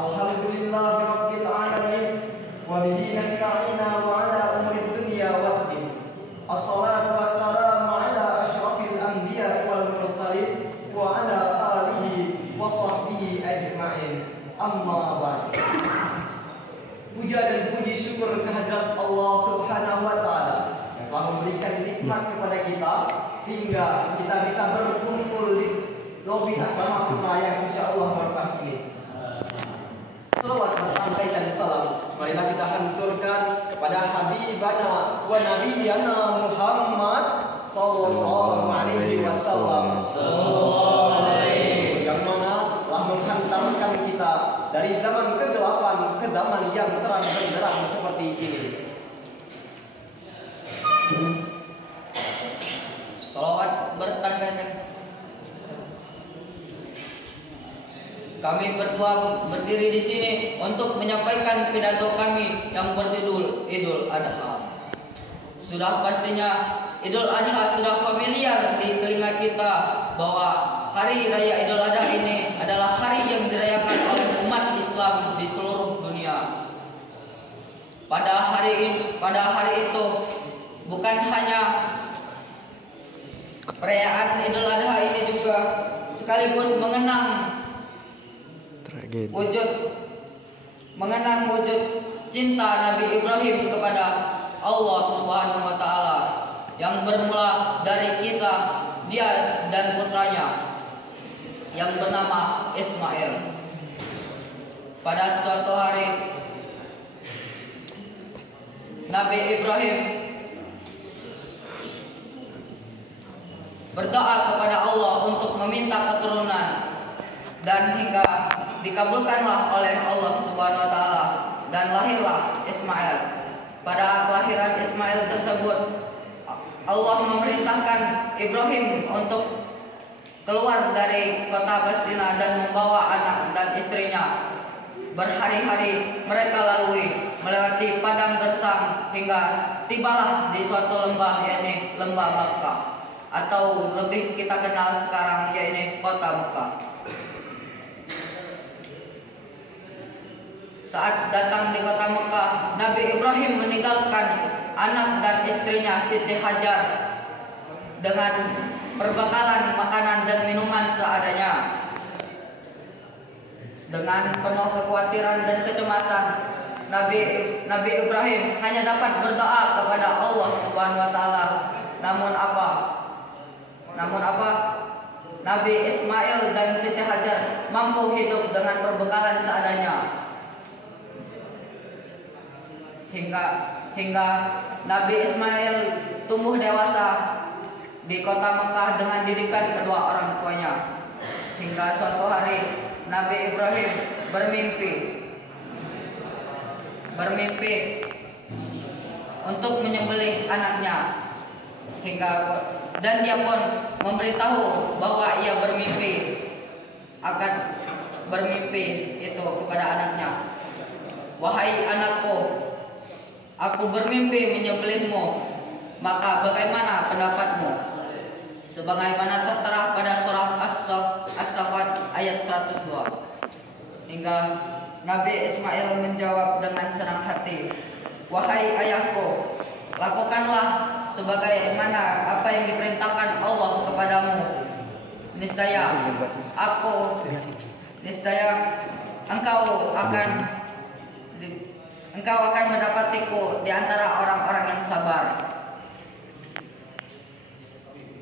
Alhamdulillahirabbil alamin wa bihi nasta'inu wa ala umuri dunya waddin. Assalatu wassalamu ala asyrafil anbiya'i wal mursalin wa ala alihi wa sahbihi ajma'in. Amma ba'd. Puja dan puji syukur kehadirat Allah Subhanahu wa taala yang telah memberikan nikmat kepada kita sehingga kita bisa berkumpul di lobi asrama putra yang insyaallah berkah ini. Salawat dan salam marilah kita haturkan kepada habibana wa nabiyana Muhammad sallallahu alaihi wasallam yang mana telah menghantarkan kita dari zaman kegelapan ke zaman yang terang benderang seperti ini. Salawat bertangga. Kami berdua berdiri di sini untuk menyampaikan pidato kami yang berjudul Idul Adha. Sudah pastinya Idul Adha sudah familiar di telinga kita bahwa hari raya Idul Adha ini adalah hari yang dirayakan oleh umat Islam di seluruh dunia. Pada hari itu bukan hanya perayaan Idul Adha ini juga sekaligus mengenang wujud cinta Nabi Ibrahim kepada Allah Subhanahu wa taala yang bermula dari kisah dia dan putranya yang bernama Ismail. Pada suatu hari Nabi Ibrahim berdoa kepada Allah untuk meminta keturunan dan hingga dikabulkanlah oleh Allah Subhanahu wa taala dan lahirlah Ismail. Pada kelahiran Ismail tersebut Allah memerintahkan Ibrahim untuk keluar dari kota Palestina dan membawa anak dan istrinya. Berhari-hari mereka lalui melewati padang gersang hingga tibalah di suatu lembah, yakni lembah Makkah, atau lebih kita kenal sekarang yakni kota Makkah. Saat datang di kota Mekah, Nabi Ibrahim meninggalkan anak dan istrinya Siti Hajar dengan perbekalan makanan dan minuman seadanya. Dengan penuh kekhawatiran dan kecemasan, Nabi Ibrahim hanya dapat berdoa kepada Allah Subhanahu wa taala. Namun apa? Nabi Ismail dan Siti Hajar mampu hidup dengan perbekalan seadanya. Hingga Nabi Ismail tumbuh dewasa di kota Mekah dengan didikan kedua orang tuanya. Hingga suatu hari Nabi Ibrahim bermimpi untuk menyembelih anaknya. Dan dia pun memberitahu bahwa ia akan bermimpi itu kepada anaknya. Wahai anakku, aku bermimpi menyembelihmu, maka bagaimana pendapatmu? Sebagaimana tertera pada surah As-Saffat ayat 102. Hingga Nabi Ismail menjawab dengan senang hati, wahai ayahku, lakukanlah sebagaimana apa yang diperintahkan Allah kepadamu. Niscaya engkau akan mendapatiku di antara orang-orang yang sabar.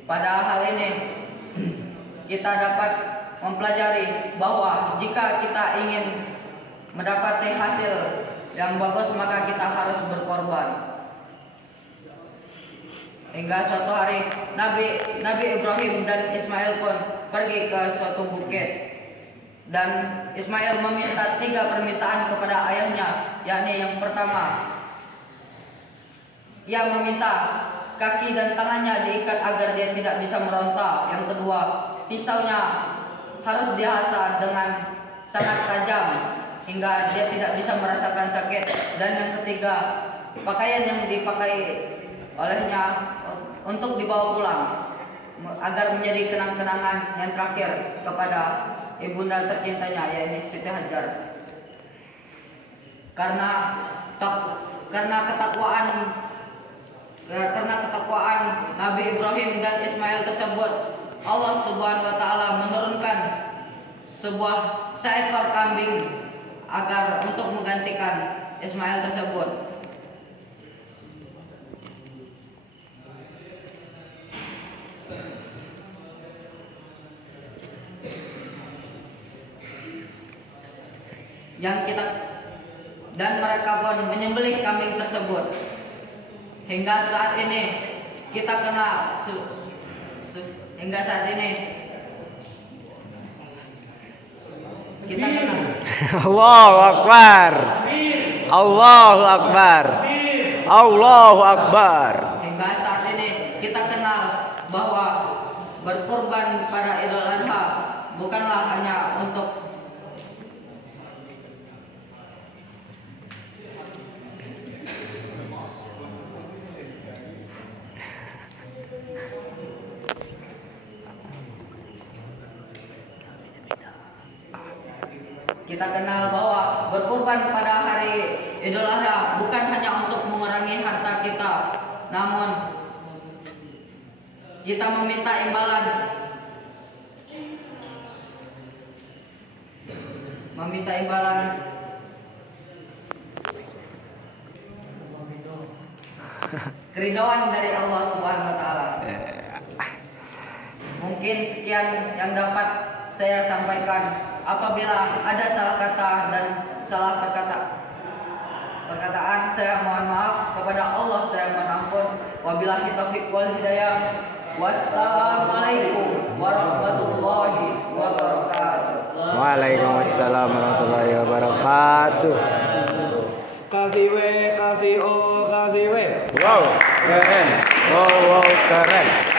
Pada hal ini kita dapat mempelajari bahwa jika kita ingin mendapati hasil yang bagus maka kita harus berkorban. Hingga suatu hari Nabi Ibrahim dan Ismail pun pergi ke suatu bukit. Dan Ismail meminta 3 permintaan kepada ayahnya, yakni yang pertama, ia meminta kaki dan tangannya diikat agar dia tidak bisa meronta. Yang kedua, pisaunya harus diasah dengan sangat tajam hingga dia tidak bisa merasakan sakit. Dan yang ketiga, pakaian yang dipakai olehnya untuk dibawa pulang agar menjadi kenang-kenangan yang terakhir kepada ibunda tercintanya, yakni Siti Hajar. karena ketakwaan Nabi Ibrahim dan Ismail tersebut, Allah Subhanahu wa taala menurunkan seekor kambing agar untuk menggantikan Ismail tersebut. Dan mereka pun menyembelih kambing tersebut. Hingga saat ini kita kenal Allahu Akbar. Allahu Akbar. Allahu Akbar. Hingga saat ini kita kenal bahwa berkurban pada Idul Adha bukanlah hanya untuk berkurban pada hari Idul Adha bukan hanya untuk mengurangi harta kita, namun kita meminta imbalan keridhaan dari Allah Subhanahu wa taala. Mungkin sekian yang dapat saya sampaikan. Apabila ada salah kata dan salah perkataan, saya mohon maaf. Kepada Allah saya mohon ampun. Wabillahi taufiq wal hidayah. Wassalamualaikum warahmatullahi wabarakatuh. Waalaikumsalam warahmatullahi wabarakatuh. Kasih W, kasih O, kasih W. Wow, keren. Wow, keren.